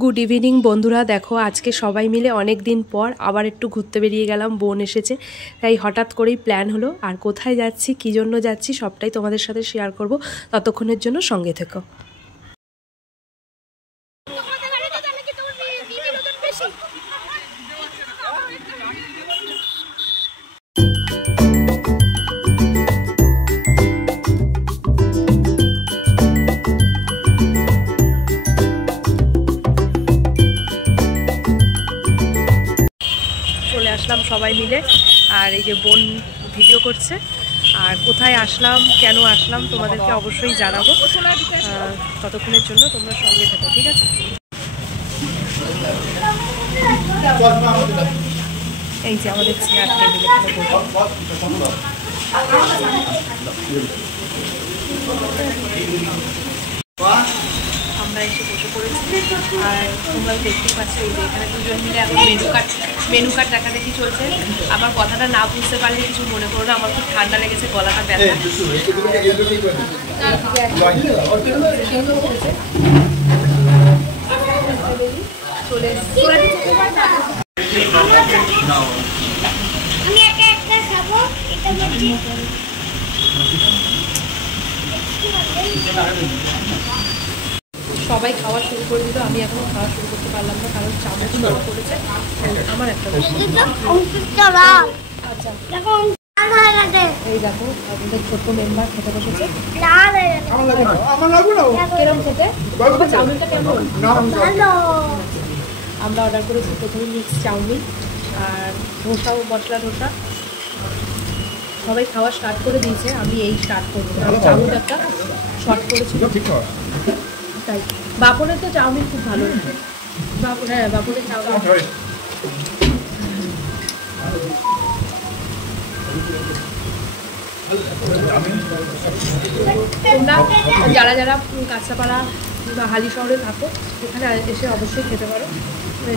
Good evening বন্ধুরা, দেখো আজকে সবাই মিলে অনেক দিন পর আবার একটু ঘুরতে বেরিয়ে গেলাম। বোন এসেছে তাই হঠাৎ করেই প্ল্যান হলো। আর কোথায় যাচ্ছি, কী জন্য যাচ্ছি সবটাই তোমাদের সাথে শেয়ার করব। ততক্ষণের জন্য সঙ্গে থেকো। চলে আসলাম সবাই মিলে, আর এই যে বোন ভিডিও করছে। আর কোথায় আসলাম, কেন আসলাম তোমাদেরকে অবশ্যই জানাবো। ততক্ষণের জন্য তোমরা সঙ্গে থেকো, ঠিক আছে? এই যে আমাদের চেয়ার টেবিল, আমরা এসে বসে পড়েছি। আর তোমরা দেখতেই পাচ্ছ এই যে এখানে দুজন মিলে এখন মেনু কার্ড দেখা দেখি চলছে। আমার কথাটা না বুঝতে পারলে কিছু মনে করো না, আমার খুব ঠান্ডা লেগেছে, গলাটা ব্যথা। চলে সবাই খাওয়া শুরু করে দিল, আমি এখনো খাওয়া শুরু করতে পারলাম না, কারণ চামচ নড়া পড়েছে। আমার একটা এই দেখো আমাদের ছোট্ট মেম্বার খেতে বসেছে। কেরম খেতে? চাউমিনটা কেমন? আমরা অর্ডার করেছি প্রথমে মিক্স চাউমিন আর ধোসাও, মশলা ধোসা। সবাই খাওয়া স্টার্ট করে দিয়েছে, আমি এই স্টার্ট করবো। চাউমিন একটা শর্ট করেছিল তাই। বাপনের তো চাউমিন খুব ভালো। হ্যাঁ, বাপনের চাউমিন তোমরা যারা যারা কাঁচরাপাড়া বা হালি শহরে থাকো এখানে এসে অবশ্যই খেতে পারো।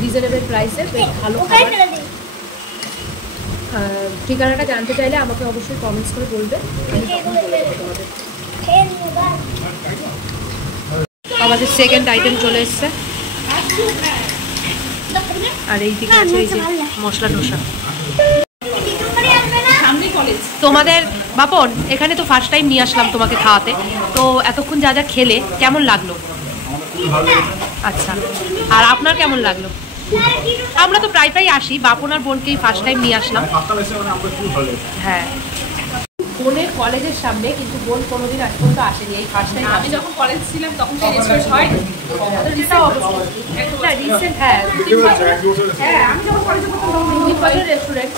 রিজনেবল প্রাইসে বেশ ভালো খাবার। ঠিকানাটা জানতে চাইলে আমাকে অবশ্যই কমেন্টস করে বলবে, আমি তখন বলে দেবো তোমাদের। আমাদের সেকেন্ড আইটেম চলে এসছে, আর এই দিকে আছে এই যে মশলা ধোসা। তোমাদের বাপন এখানে তো ফার্স্ট টাইম নিয়ে আসলাম তোমাকে খাওয়াতে, তো এতক্ষণ যা যা খেলে কেমন লাগলো? আচ্ছা, আর আপনার কেমন লাগলো? আমরা তো প্রায় আসি, বাপন আর বোনকেই ফার্স্ট টাইম নিয়ে আসলাম। হ্যাঁ, বোনের কলেজের সামনে, কিন্তু বোন কোনোদিন আজ পর্যন্ত আসেনি, এই ফার্স্ট টাইম। আমি যখন কলেজ ছিলাম তখন হয় রিসেন্ট। হ্যাঁ, আমি যখন কলেজে পড়তাম রেস্টুরেন্ট।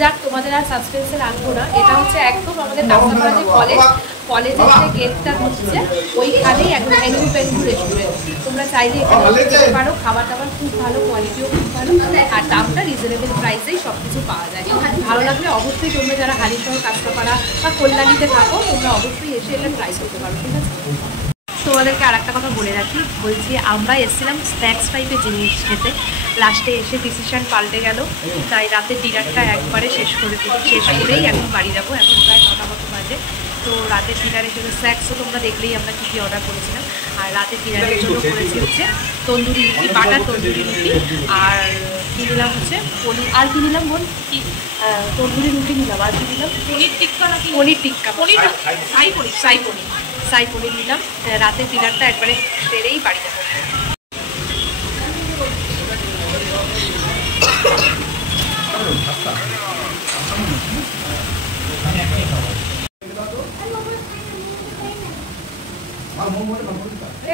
যাক, তোমাদের আর সাসপেন্সে রাখবো না। এটা হচ্ছে একদম আমাদের কাঁচরাপাড়া যে কলেজের যে গেটটা হচ্ছে ওইখানেই একদম মেনু রেস্টুরেন্ট। তোমরা চাইলে এখানে যেতে পারো। খাবার দাবার খুব ভালো, কোয়ালিটিও খুব ভালো, আর দামটা রিজনেবল প্রাইসেই সব কিছু পাওয়া যায়। ভালো লাগলে অবশ্যই তোমরা যারা হালিশহর, কাঁচরাপাড়া বা কল্যাণীতে থাকো তোমরা অবশ্যই এসে এটা ট্রাই করতে পারো, ঠিক আছে? তোমাদেরকে আর একটা কথা বলে রাখি, বলছি আমরা এসেছিলাম স্ন্যাক্স টাইপের জিনিস খেতে, লাস্টে এসে ডিসিশন পাল্টে গেল, তাই রাতের ডিনারটা একবারে শেষ করেই এখন বাড়ি যাবো। এখন প্রায় 9টা মতো বাজে। তো রাতের ডিনারের জন্য স্ন্যাক্সও তোমরা দেখলেই আমরা কী কী অর্ডার করেছিলাম। আর রাতের ডিনারের জন্য করেছি হচ্ছে তন্দুরি রুটি, বাটার তন্দুরি রুটি, আর কী নিলাম হচ্ছে পনির। আর কী নিলাম বোন? কি তন্দুরি রুটি নিলাম, আর কী নিলাম? পনির টিক্কা নাকি? পনির টিক্কা, সাই পনির নিলাম। রাতের ডিনারটা একবারে সেরেই বাড়ি যাবো।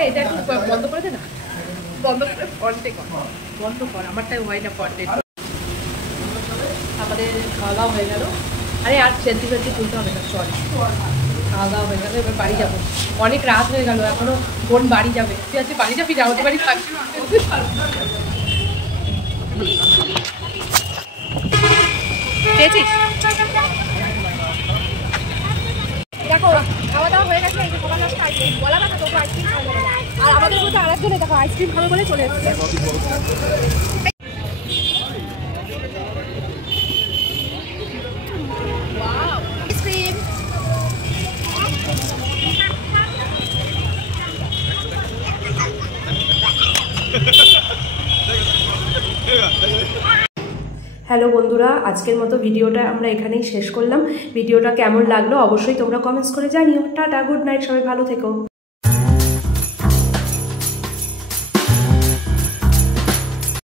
এটা একটু বন্ধ করে দে না, বন্ধ করে ফন্টে কর, বন্ধ কর, আমারটাই হয় না ফন্টে। আমাদের খাওয়া দাওয়া হয়ে গেল। আরে আর সেলফি তুলতে হবে না, চল। খাওয়া দাওয়া হয়ে গেল, এবার বাড়ি যাবো। অনেক রাত হয়ে গেল, এখনো বোন বাড়ি যাবে। তুই আজকে বাড়ি যাবি? যাও, বাড়ি থাকবি। পেয়েছিস? দেখো খাওয়া দাওয়া হয়ে গেছে, বলা না তোকে আইসক্রিম খাওয়া যাবে না। আর আমাদের মধ্যে আরেকজনে দেখো আইসক্রিম খাবে বলে চলে এসেছে। হ্যালো বন্ধুরা, আজকের মতো ভিডিওটা আমরা এখানেই শেষ করলাম। ভিডিওটা কেমন লাগলো অবশ্যই তোমরা কমেন্টস করে জানিও। টাটা, গুড নাইট, সবাই ভালো থেকো।